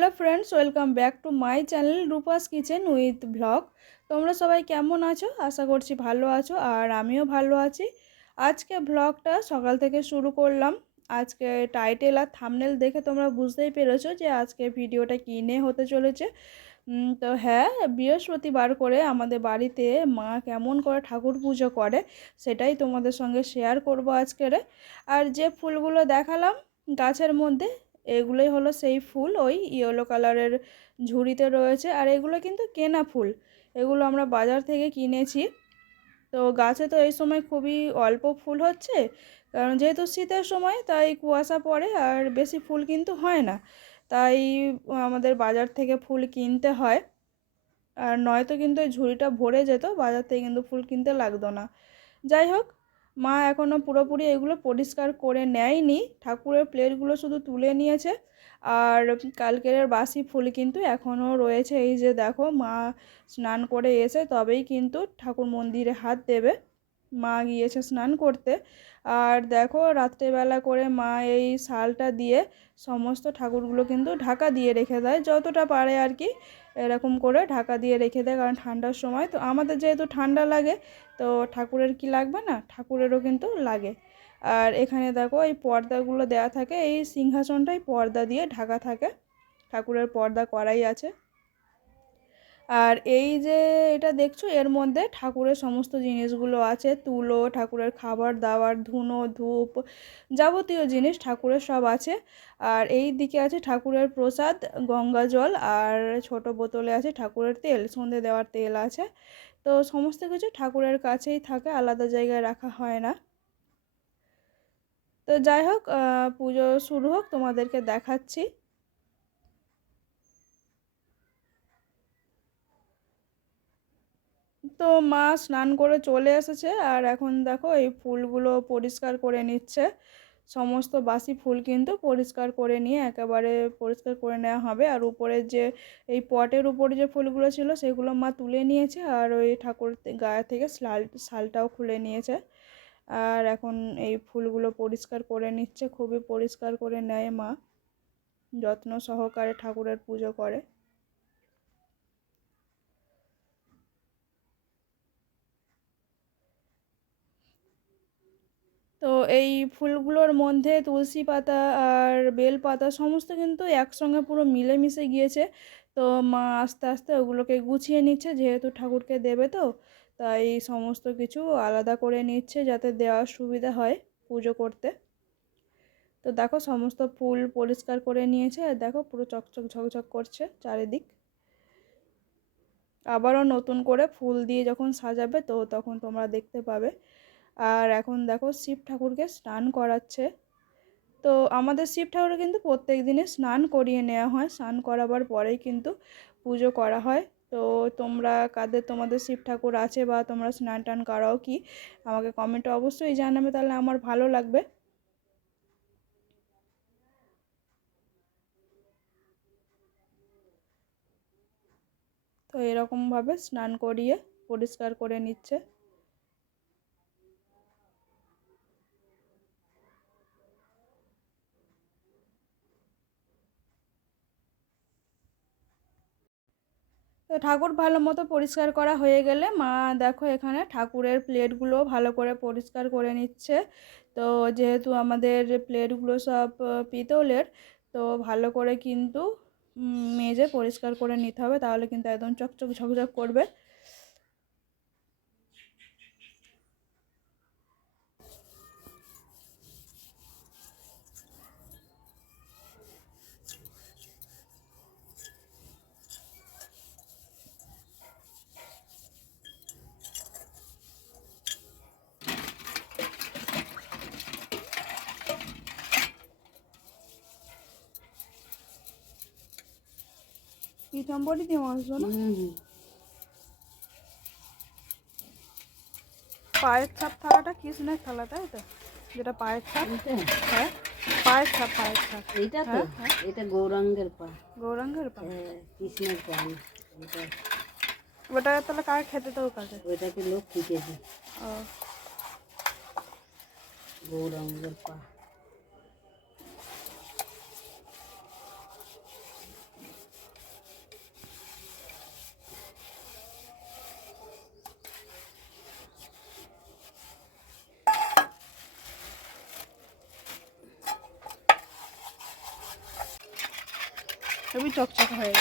Hello friends, welcome back to my channel Rupa's kitchen with blog. তোমরা সবাই কেমন আছো? আশা করছি ভালো আছো আর আমিও ভালো আছি। আজকে ব্লগটা সকাল থেকে শুরু করলাম। আজকে টাইটেল আর থামনেল দেখে তোমরা বুঝতেই পেরেছ যে আজকে ভিডিওটা কিনে হতে চলেছে। তো হ্যাঁ বৃহস্পতিবার করে আমাদের বাড়িতে মা কেমন করে ঠাকুর পুজো করে সেটাই তোমাদের সঙ্গে শেয়ার করব আজকের। আর যে ফুলগুলো দেখালাম গাছের মধ্যে এগুলোই হলো সেই ফুল, ওই ইয়েলো কালারের ঝুড়িতে রয়েছে। আর এগুলো কিন্তু কেনা ফুল, এগুলো আমরা বাজার থেকে কিনেছি। তো গাছে তো এই সময় খুবই অল্প ফুল হচ্ছে, কারণ যেহেতু শীতের সময় তাই কুয়াশা পড়ে আর বেশি ফুল কিন্তু হয় না। তাই আমাদের বাজার থেকে ফুল কিনতে হয়। আর নয়তো কিন্তু এই ঝুড়িটা ভরে যেত, বাজার থেকে কিন্তু ফুল কিনতে লাগতো না। যাই হোক মা এখনও পুরোপুরি এগুলো পরিষ্কার করে নেয়নি। ঠাকুরের প্লেটগুলো শুধু তুলে নিয়েছে। আর কালকের বাসি ফুল কিন্তু এখনও রয়েছে। এই যে দেখো, মা স্নান করে এসে তবেই কিন্তু ঠাকুর মন্দিরে হাত দেবে। মা গিয়েছে স্নান করতে। আর দেখো, রাত্রেবেলা করে মা এই শালটা দিয়ে সমস্ত ঠাকুরগুলো কিন্তু ঢাকা দিয়ে রেখে দেয়। যতটা পারে আর কি। এরকম করে ঢাকা দিয়ে রেখে দেয় কারণ ঠান্ডার সময়। তো আমাদের যেহেতু ঠান্ডা লাগে, তো ঠাকুরের কি লাগবে না? ঠাকুরেরও কিন্তু লাগে। আর এখানে দেখো এই পর্দাগুলো দেয়া থাকে, এই সিংহাসনটাই পর্দা দিয়ে ঢাকা থাকে। ঠাকুরের পর্দা করাই আছে। আর এই যে এটা দেখছ, এর মধ্যে ঠাকুরের সমস্ত জিনিসগুলো আছে। তুলো, ঠাকুরের খাবার দাবার, ধুনো, ধূপ যাবতীয় জিনিস ঠাকুরের সব আছে। আর এই দিকে আছে ঠাকুরের প্রসাদ, গঙ্গা জল আর ছোট বোতলে আছে ঠাকুরের তেল, সন্ধে দেওয়ার তেল আছে। তো সমস্ত কিছু ঠাকুরের কাছেই থাকে, আলাদা জায়গায় রাখা হয় না। তো যাই হোক পুজো শুরু হোক, তোমাদেরকে দেখাচ্ছি। তো মা স্নান করে চলে এসেছে আর এখন দেখো এই ফুলগুলো পরিষ্কার করে নিচ্ছে। সমস্ত বাসি ফুল কিন্তু পরিষ্কার করে নিয়ে একেবারে পরিষ্কার করে নেওয়া হবে। আর উপরের যে এই পটের উপরে যে ফুলগুলো ছিল সেগুলো মা তুলে নিয়েছে আর ওই ঠাকুর গায়ে থেকে শাল শালটাও খুলে নিয়েছে। আর এখন এই ফুলগুলো পরিষ্কার করে নিচ্ছে, খুবই পরিষ্কার করে নেয় মা। যত্ন সহকারে ঠাকুরের পুজো করে। তো এই ফুলগুলোর মধ্যে তুলসী পাতা আর বেল পাতা সমস্ত কিন্তু একসঙ্গে পুরো মিলেমিশে গিয়েছে। তো মা আস্তে আস্তে ওগুলোকে গুছিয়ে নিচ্ছে, যেহেতু ঠাকুরকে দেবে তো, তাই সমস্ত কিছু আলাদা করে নিচ্ছে যাতে দেওয়ার সুবিধা হয় পুজো করতে। তো দেখো সমস্ত ফুল পরিষ্কার করে নিয়েছে, আর দেখো পুরো চকচক, ঝকঝক করছে চারিদিক। আবারও নতুন করে ফুল দিয়ে যখন সাজাবে তো তখন তোমরা দেখতে পাবে। আর এখন দেখো শিব ঠাকুরকে স্নান করাচ্ছে। তো আমাদের শিব ঠাকুর কিন্তু প্রত্যেক দিনে স্নান করিয়ে নেওয়া হয়। স্নান করাবার পরেই কিন্তু পুজো করা হয়। তো তোমরা কাদের, তোমাদের শিব ঠাকুর আছে বা তোমরা স্নান টান করাও কি? আমাকে কমেন্টে অবশ্যই জানাবে, তাহলে আমার ভালো লাগবে। তো এরকমভাবে স্নান করিয়ে পরিষ্কার করে নিচ্ছে। তো ঠাকুর ভালো মতো পরিষ্কার করা হয়ে গেলে মা দেখো এখানে ঠাকুরের প্লেটগুলো ভালো করে পরিষ্কার করে নিচ্ছে। তো যেহেতু আমাদের প্লেটগুলো সব পিতলের, তো ভালো করে কিন্তু মেজে পরিষ্কার করে নিতে হবে। তাহলে কিন্তু একদম চকচক ঝকঝক করবে। পিতাম্বরই দিয়ে মাছবো না পায়ের ছাপ থালাটা কৃষ্ণের থালা তাই তো যেটা পায়ের ছাপ হ্যাঁ পায়ের ছাপ পায়ের ছাপ এইটা তো এটা গৌরাঙ্গের পা গৌরাঙ্গের পা কৃষ্ণের পা ওটা তাহলে কার খেতে তো কাকে ওইটাকে লোক শিখেছে ও গৌরাঙ্গের পা চকচকে হয়ে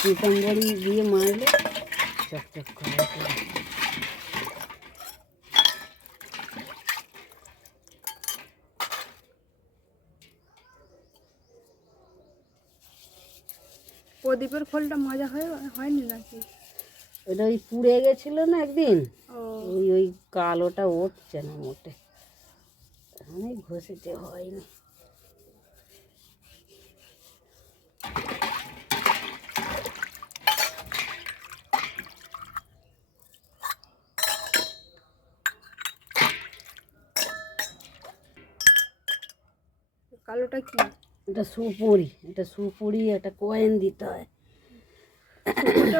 পিতাম্বরী দিয়ে মারলে চকচক করে। প্রদীপের খোলটা মজা হয়ে হয়নি নাকি? ওটা ওই পুড়ে গেছিল না একদিন? ওই ওই কালোটা উঠছে না মোটে। অনেক ঘষেতে হয়নি। কালোটা কি? এটা সুপুরি এটা সুপুরি একটা কয়েন দিতে হয়।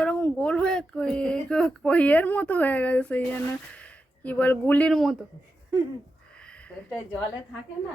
ওরকম গোল হয়ে কই- কই- ইয়ের মতো হয়ে গেছে সেই যেন কি বল গুলির মতো। এটা জলে থাকে না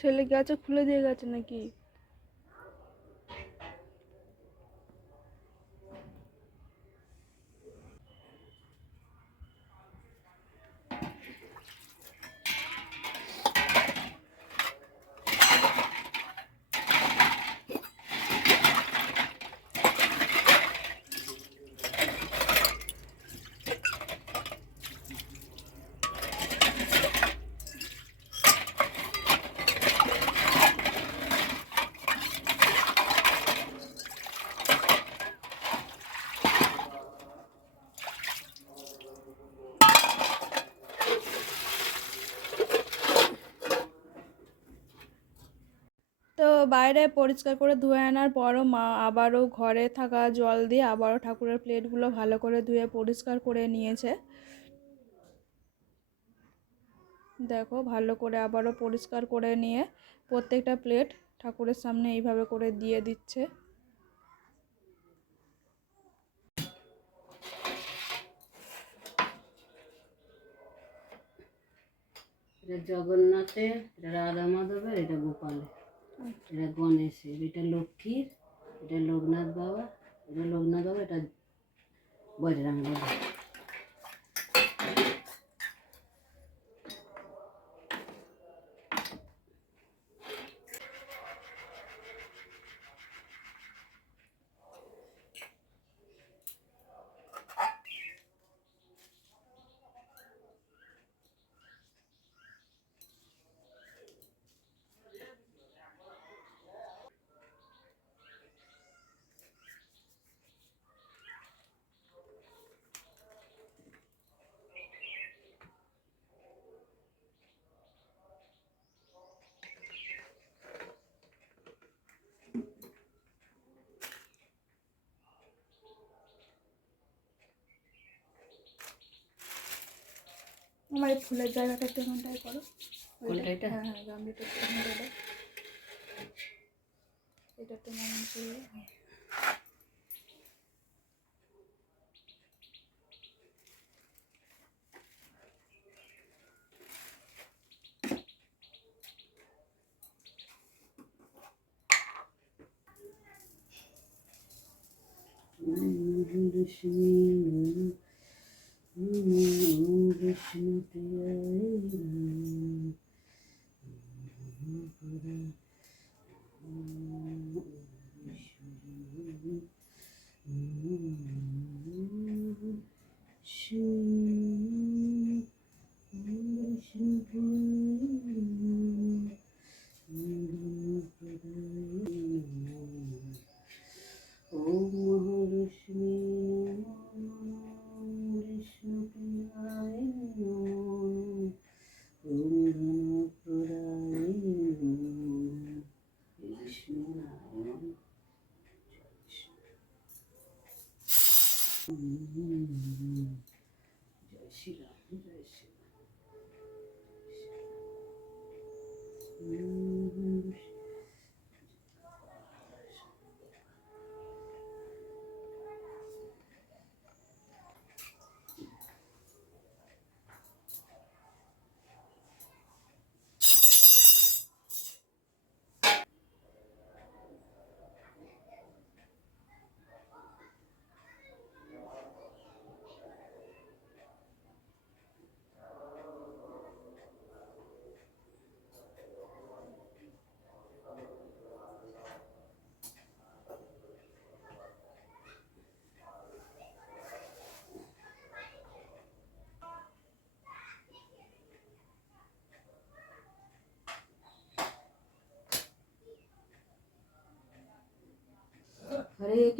ছেলে গেছে খুলে দিয়ে গেছে নাকি? তো বাইরে পরিষ্কার করে ধুয়ে আনার পরও মা আবারও ঘরে থাকা জল দিয়ে আবারও ঠাকুরের প্লেটগুলো ভালো করে ধুয়ে পরিষ্কার করে নিয়েছে। দেখো, ভালো করে আবারও পরিষ্কার করে নিয়ে প্রত্যেকটা প্লেট ঠাকুরের সামনে এইভাবে করে দিয়ে দিচ্ছে। এটা এটা রাধা মাধবের, এটা গোপালের। এটা গণেশের এটা লক্ষ্মীর এটা লোকনাথ বাবা এটা লোকনাথ বাবা এটা বজরাং বাবা। আমার এই ফুলের জায়গাটা একটু এখানটায় করো কোনটা? হ্যাঁ হ্যাঁ গামলিটা একটু এখানটায় দাও। এটা একটু নামিয়ে ফেলবে হ্যাঁ।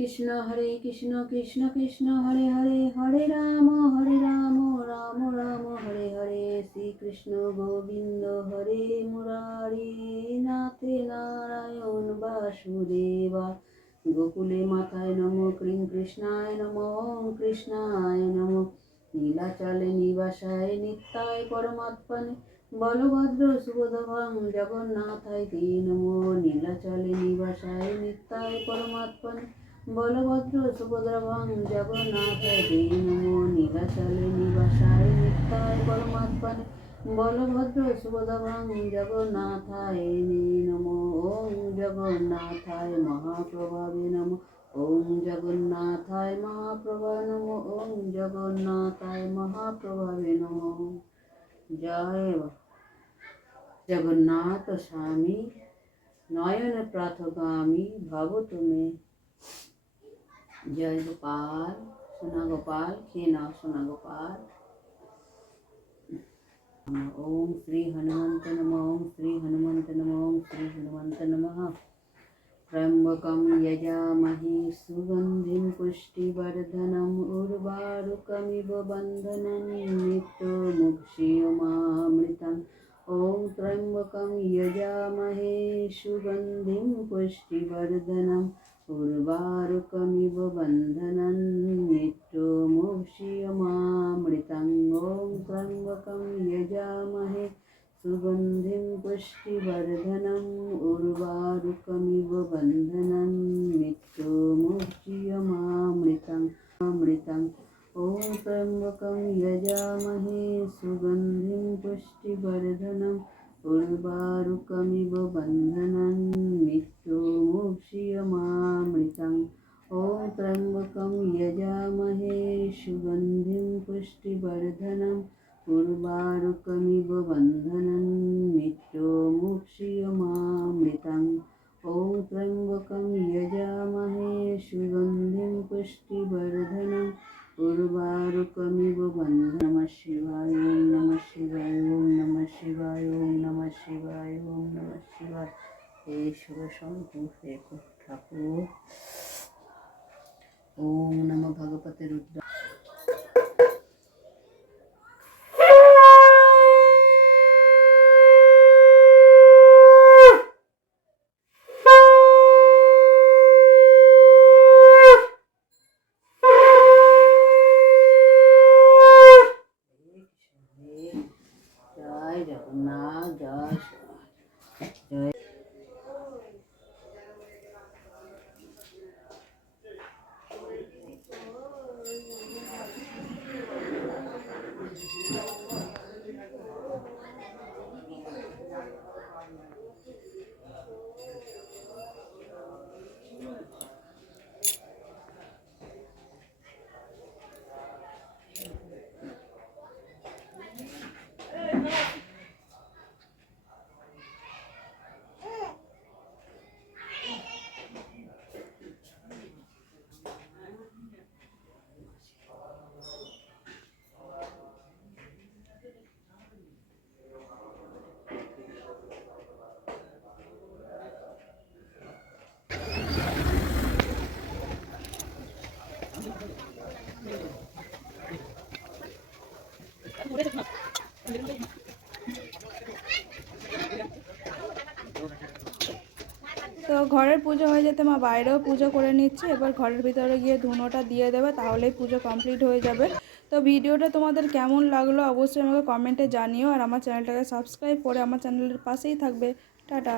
কৃষ্ণ হরে কৃষ্ণ কৃষ্ণ কৃষ্ণ, হরে হরে হরে রাম হরে রাম রাম রাম, হরে হরে, শ্রীকৃষ্ণ গোবিন্দ, হরে মুরারি, নাথে নারায়ণ বাসুদেবা। গোকুলে মাথায় নম, ক্রিম কৃষ্ণায় নম কৃষ্ণায় নম। নীলাচলে নিবাসায় নিত্যায় পরমাত্মনে বলভদ্র সুবোধবাং জগন্নাথায় তে নমো। নীলাচলে নিবাসায় নিত্যায় পরমাত্মনে বলভদ্র সুভদ্রবাং জগন্নাথায় তে নমো নীলাচলে নিবাসায় নিত্যায় পরমাত্মনে। বলভদ্র সুভদ্রবাং জগন্নাথায় নমো ওম জগন্নাথায় মহাপ্রভাবে নমো। ওম জগন্নাথায় মহাপ্রভা নমো, ওম জগন্নাথায় মহাপ্রভাবে নমো। জয় জগন্নাথ স্বামী, নয়ন প্রাথগামী ভব তুমি। जय गोपाल, सुना गोपाल खेना सुना गोपाल। ओम श्री हनुमंत नम, ओम श्री हनुमंत नम, ओम श्री हनुमंत नम। त्र्यंबक यजामहे सुगंधि पुष्टिवर्धन उर्वाकमिव बंधन नित्यमुक्षीयमृतम् ओं त्र्यंबक यजामहे सुगंधि पुष्टिवर्धन उर्वारुकमिव बन्धनं मृत्युमुक्षीयमामृतम् ॐ त्र्यम्बकं यजामहे सुगन्धिं पुष्टिवर्धनम् उर्वारुकमिव बन्धनं मृत्युमुच्यमामृतम् अमृतम् ॐ त्र्यम्बकं यजामहे सुगन्धिं पुष्टिवर्धनम् उर्वारुकमिव बन्धनं मृत्युमुक्षीयमामृतम् ॐ त्र्यम्बकं यजामहे सुगन्धिं पुष्टिवर्धनम् उर्वारुकमिव बन्धनं मृत्युमुक्षीयमामृतम् शम्भु हे ठाकुर ॐ नमः भगवते रुद्र ঘরের পুজো হয়ে যেতে মা বাইরেও পুজো করে নিচ্ছে। এবার ঘরের ভিতরে গিয়ে ধুনোটা দিয়ে দেবে, তাহলেই পুজো কমপ্লিট হয়ে যাবে। তো ভিডিওটা তোমাদের কেমন লাগল অবশ্যই আমাকে কমেন্টে জানিও, আর আমার চ্যানেলটাকে সাবস্ক্রাইব করে আমার চ্যানেলের পাশেই থাকবে। টাটা।